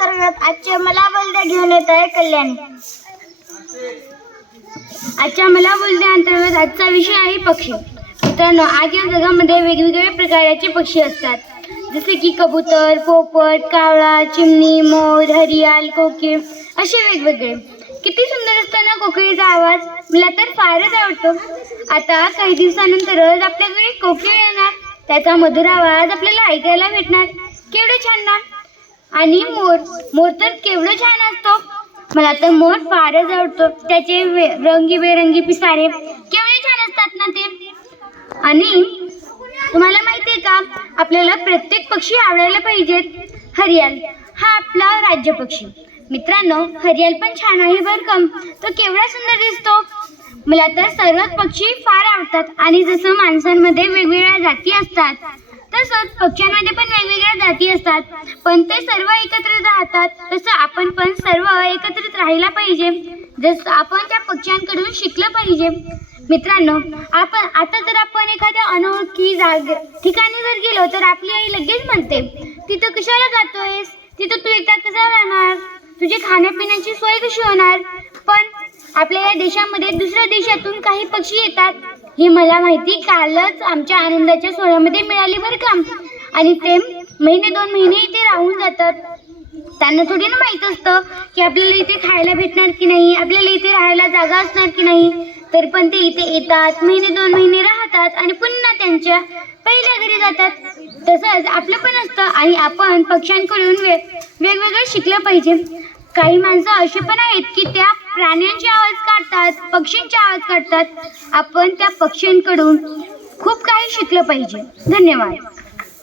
अंतर्गत आजच्या मला बोलते घेऊन येत आहे कल्याणी. आजच्या मला बोलद्या अंतर्गत आजचा विषय आहे पक्षी. मित्रांनो आज या जगामध्ये वेगवेगळ्या प्रकारचे पक्षी असतात. जसे की कबूतर पोपट कावळा चिमणी मोर हरियाल कोकिळ असे वेगवेगळे. किती सुंदर असताना कोकिळीचा आवाज. मला तर फारच आवडतो. आता काही दिवसानंतरच आपल्याकडे कोकिळ येणार. त्याचा मधुर आवाज आपल्याला ऐकायला भेटणार. केवढं छान ना? आणि मोर मोर तर केवढं छान असतो. मला तर मोर फारच आवडतो. त्याचे वे- रंगीबेरंगी पिसारे केवढे छान असतात ना ते. आणि तुम्हाला माहिती आहे का? आपल्याला प्रत्येक पक्षी आवडायला पाहिजेत. हरियाल हा आपला राज्य पक्षी. मित्रांनो हरियाल पण छान आहे बरं का. तो केवढा सुंदर दिसतो. मला तर सर्वच पक्षी फार आवडतात. आणि जसं माणसांमध्ये वेगवेगळ्या जाती असतात. तसंच पक्ष्यांमध्ये पण वेगवेगळ्या जाती असतात. पण ते सर्व एकत्र राहतात. तसं आपण पण सर्व एकत्रित राहायला पाहिजे. जसं आपण त्या पक्ष्यांकडून शिकलं पाहिजे. मित्रांनो आपण आता जर आपण एखाद्या अनोळखी जाग ठिकाणी जर गेलो तर आपली आई लगेच म्हणते तिथं कशाला जातोयस? तिथं तू एकटा कसा राहणार? तुझी खाण्यापिण्याची सोय कशी होणार? पण आपल्या या देशामध्ये दुसऱ्या देशातून काही पक्षी येतात. हे मला माहिती कालच आमच्या आनंदाच्या सोहळ्यामध्ये मिळाली बरं का. आणि ते महिने दोन महिने इथे राहून जातात. त्यांना थोडी ना माहीत असतं की आपल्याला इथे खायला भेटणार की नाही आपल्याला इथे राहायला जागा असणार की नाही. तर पण ते इथे येतात महिने दोन महिने राहतात आणि पुन्हा त्यांच्या पहिल्या घरी जातात. तसंच आपलं पण असतं आणि आपण पक्ष्यांकडून वे वेगवेगळं शिकलं पाहिजे. काही माणसं असे पण आहेत की त्या प्राण्यांचे आवाज काढतात पक्ष्यांच्या आवाज काढतात आपण त्या पक्ष्यांकडून खूप काही शिकलं पाहिजे. धन्यवाद.